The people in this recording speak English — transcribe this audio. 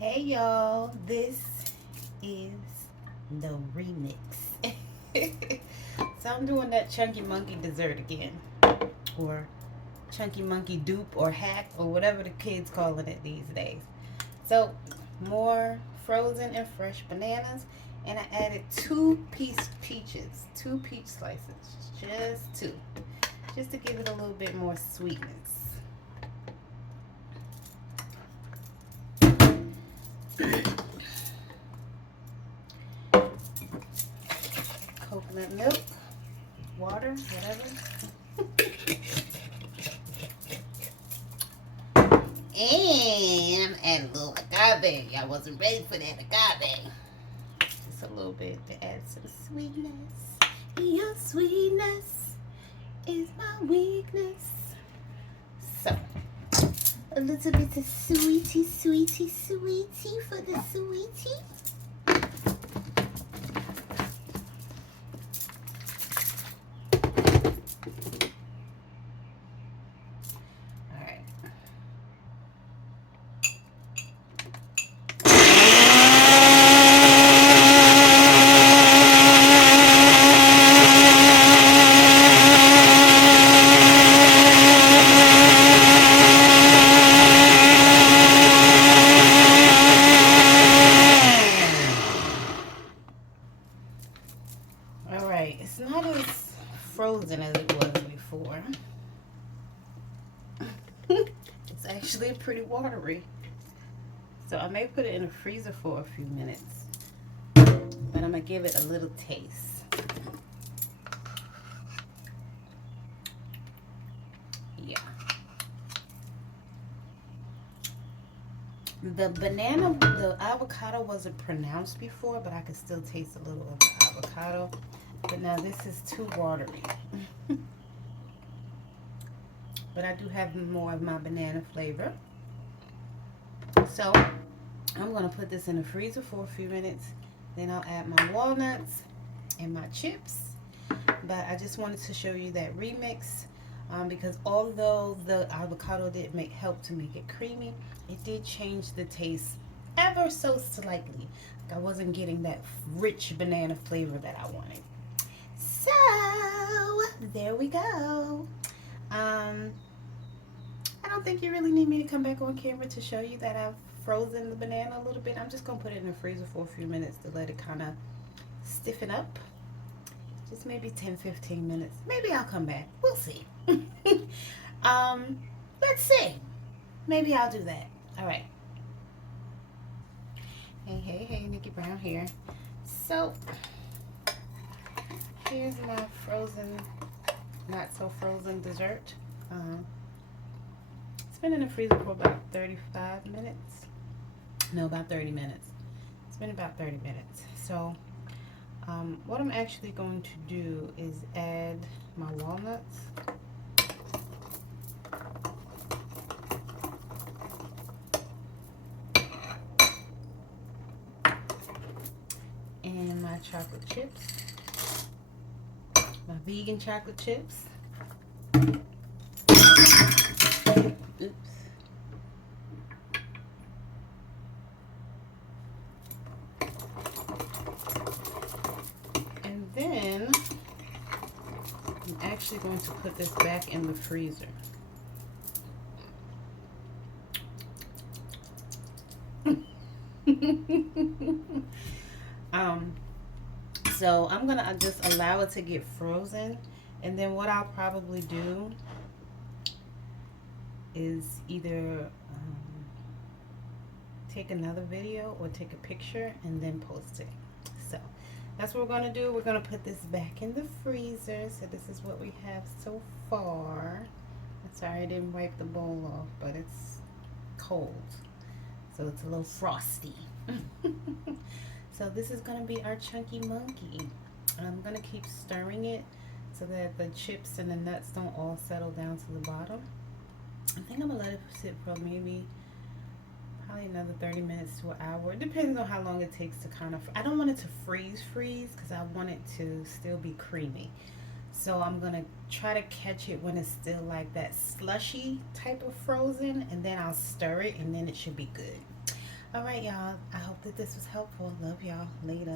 Hey y'all, this is the remix. So I'm doing that Chunky Monkey dessert again, or Chunky Monkey dupe or hack or whatever the kids calling it these days. So more frozen and fresh bananas, and I added two peaches, two peach slices, just two, just to give it a little bit more sweetness. Coconut milk, water, whatever. And add a little agave. I wasn't ready for that agave. Just a little bit to add some sweetness. Your sweetness is my weakness. So, a little bit of sweetie for the sweetie. Alright, it's not as frozen as it was before. It's actually pretty watery. So I may put it in the freezer for a few minutes. But I'm going to give it a little taste. Yeah. The avocado wasn't pronounced before, but I could still taste a little of the avocado. But now this is too watery. But I do have more of my banana flavor. So I'm going to put this in the freezer for a few minutes. Then I'll add my walnuts and my chips. But I just wanted to show you that remix. Because although the avocado did help to make it creamy, it did change the taste ever so slightly. I wasn't getting that rich banana flavor that I wanted. So there we go. I don't think you really need me to come back on camera to show you that I've frozen the banana a little bit. I'm just going to put it in the freezer for a few minutes to let it kind of stiffen up. Just maybe 10-15 minutes. Maybe I'll come back. We'll see. Let's see. Maybe I'll do that. All right. Hey, Nickie Brown here. So, here's my frozen, not so frozen dessert. It's been in the freezer for about 35 minutes. No, about 30 minutes. It's been about 30 minutes. So, what I'm actually going to do is add my walnuts. And my chocolate chips. My vegan chocolate chips. Oops. And then I'm actually going to put this back in the freezer. So I'm gonna just allow it to get frozen, and then what I'll probably do is either take another video or take a picture and then post it. So that's what we're gonna do. We're gonna put this back in the freezer. So this is what we have so far. I'm sorry I didn't wipe the bowl off, but it's cold, so it's a little frosty. So this is going to be our Chunky Monkey. I'm going to keep stirring it so that the chips and the nuts don't all settle down to the bottom. I think I'm going to let it sit for maybe probably another 30 minutes to an hour. It depends on how long it takes to kind of, I don't want it to freeze because I want it to still be creamy. So I'm going to try to catch it when it's still like that slushy type of frozen, and then I'll stir it and then it should be good. All right, y'all. I hope that this was helpful. Love y'all. Later.